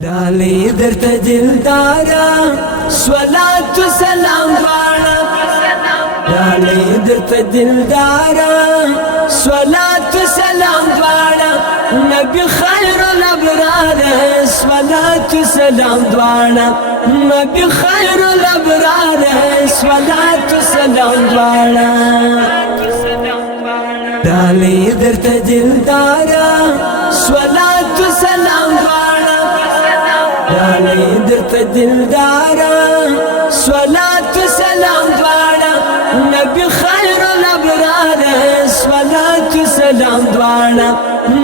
डाली दर्द दिलदारा स्वलात सलाम वाला डाली दर्द दिलदारा स्वलात सलाम वाला नबी खैरुल अबरार है स्वलात सलाम वाला नबी खैरुल अबरार है स्वलात सलाम वाला डाली दर्द दिलदारा स्वलात सलाम वाला डाली दर्द दिलदारा स्वलात सलाम वाला नबी खैरुल अबरार है स्वलात सलाम वाला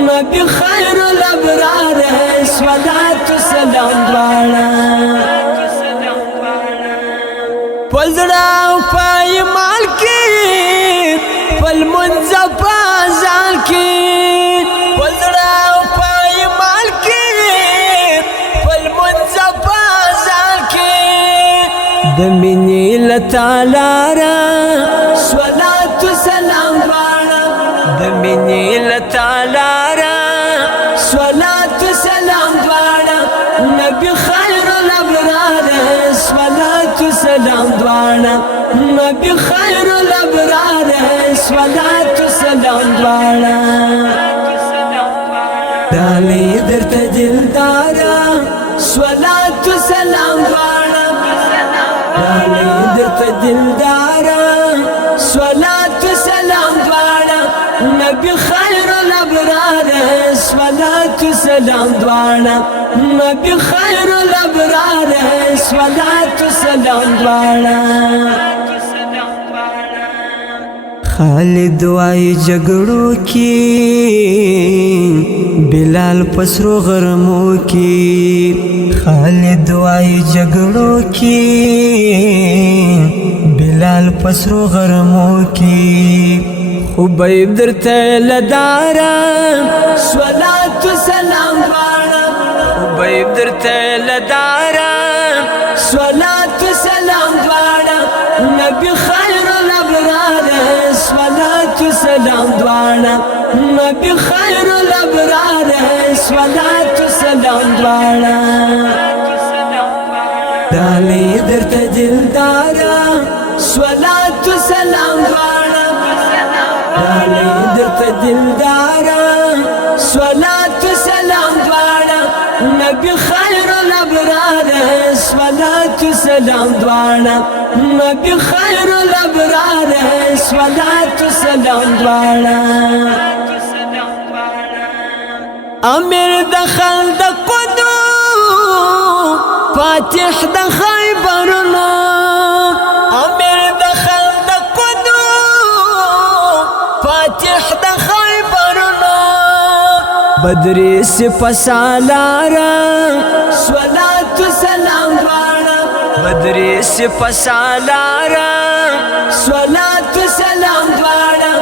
नबी खैरुल अबरार है स्वलात सलाम वाला पलड़ा पाई माल की पल मुंजफा जाल की पलड़ा पाई माल की पल मुंजफा जाल की दमिनी लतालारा स्वलात सलाम वाला दमिनी लतालारा स्वलात सलाम वाला नबी खैरुल अबरार है स्वलात सलाम वाला नबी खैरुल अबरार है स्वलात सलाम वाला डाली दर्द दिलदारा स्वलात सलाम वाला डाली दर्द दिलदारा स्वलात सलाम वाला नबी खैरुल अबरार है स्वलात सलाम वाला नबी खैरुल अबरार है स्वलात सलाम वाला खालिद आई झगड़ों की बिलाल पसरो गरमों की खालिद आई झगड़ों की बिलाल पसरो गरमों की खुबैब दरते लदारा स्वलात सलाम वाला खुबैब दरते लदारा स्वलात सलाम वाला नबी खैरुल अबरार है स्वलात सलाम वाला नबी खैरुल अबरार है स्वलात सलाम वाला डाली दर्द दिलदारा स्वलात सलाम वाला डाली दर्द दिलदारा स्वलात सलाम वाला नबी खैरुल अबरार है स्वलात सलाम वाला नबी खैरुल अबरार है स्वलात सलाम वाला अमीर दखल द कुदू फातिह द खैबरनो अमीर दखल द कुदू फातिह द खैबरनो बदरी से पसालारा स्वलात सलाम वाला बदरी से पसालारा स्वलात सलाम वाला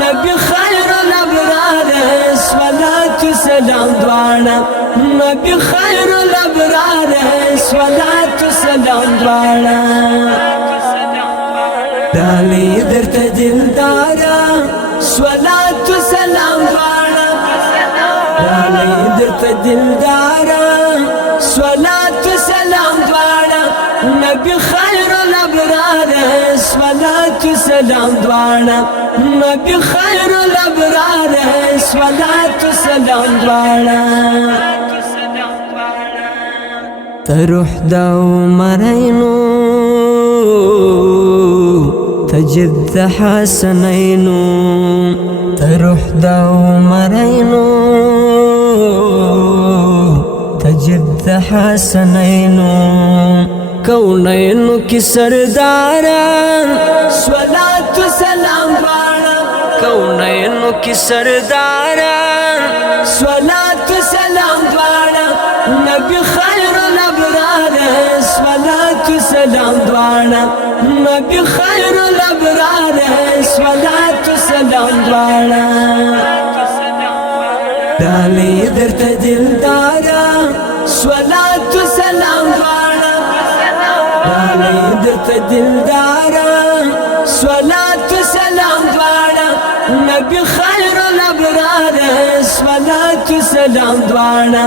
नबी खैरुल अबरार है स्वलात सलाम वाला नबी खैरुल अबरार है स्वलात सलाम वाला डाली दर्द दिलदारा स्वलात सलाम वाला डाली दर्द दिलदारा स्वलात सलाम वाला नबी खैरुल अबरार है स्वलात सलाम वाला नबी खैरुल अबरार है स्वलात सलाम वाला तरुह दाऊ मरैनो تجد حسنين تروح دوم رينو تجد حسنين كونين کی سردارا स्वलात सलाम वाला कौनैन की सरदारा स्वलात सलाम वाला नबी खैरुल अबरार है स्वलात सलाम वाला नबी खैरुल अबरार है स्वलात सलाम वाला डाली दर्द दिलदारा स्वलात सलाम वाला डाली दर्द दिलदारा स्वलात सलाम वाला نبی خیر الابرار صلات و سلام دواړه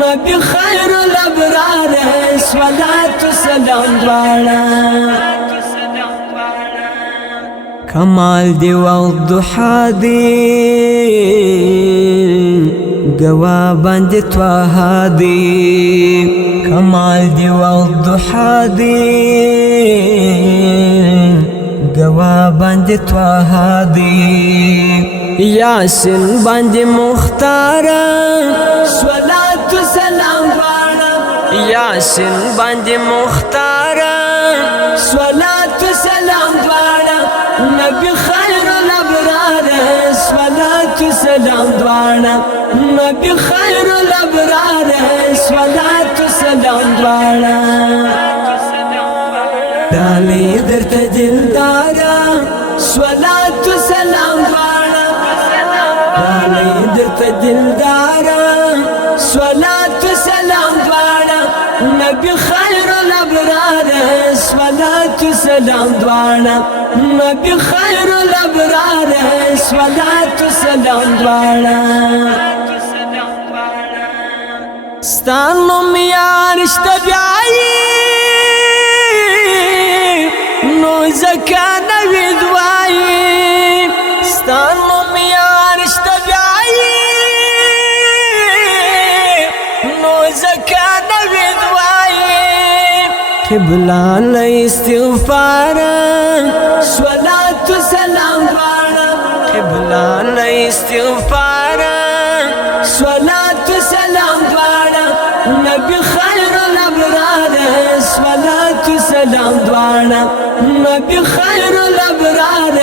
نبی خیر الابرار صلات و سلام دواړه کمال دی والضحا دی گوا باندې توها دی کمال دی والضحا دی گوا باندې توها دی یاسین باندې مختار صلات و سلام دواړه یاسین باندې مختار صلات و سلام دواړه نبی خیر الابرار صلات و سلام دواړه نبی خیر الابرار صلات و سلام دواړه دالی درته دلدارا صلات و سلام دواړه دالی درته دلدارا صلات و سلام دواړه نبی خیر الابرار صلات و سلام دواړه نبی خیر الابرار صلات و سلام دواړه ستانو میار اشتبعی نو زکا نوی دوائی ستانو میار اشتبعی نو زکا نوی دوائی قبلان استغفار صلات و سلام دواړه قبلان استغفار صلات و سلام دواړه نبی خیر الابرار صلات و سلام دواړه نبی خیر الابرار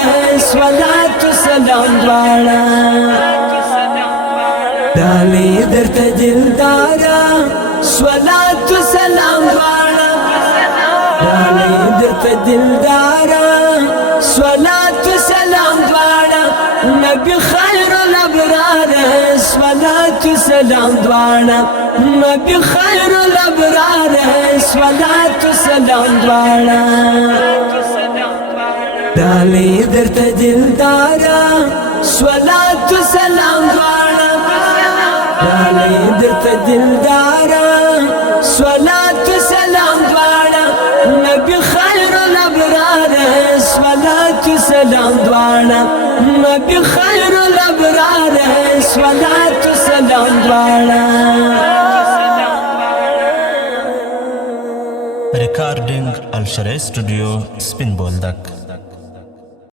صلات و سلام دواړه دالی درته دلدارا صلات و سلام دواړه دالی درته دلدارا صلات و سلام دواړه نبی خیر الابرار صلات و سلام دواړه نبی خیر الابرار صلات و سلام دواړه دالی درته دلدارا صلات و سلام دواړه دالی درته دلدارا صلات و سلام دواړه نبی خیر الابرار صلات و سلام دواړه نبی خیر الابرار صلات و سلام دواړه Recording Al Sharai Studio, Spin Boldak.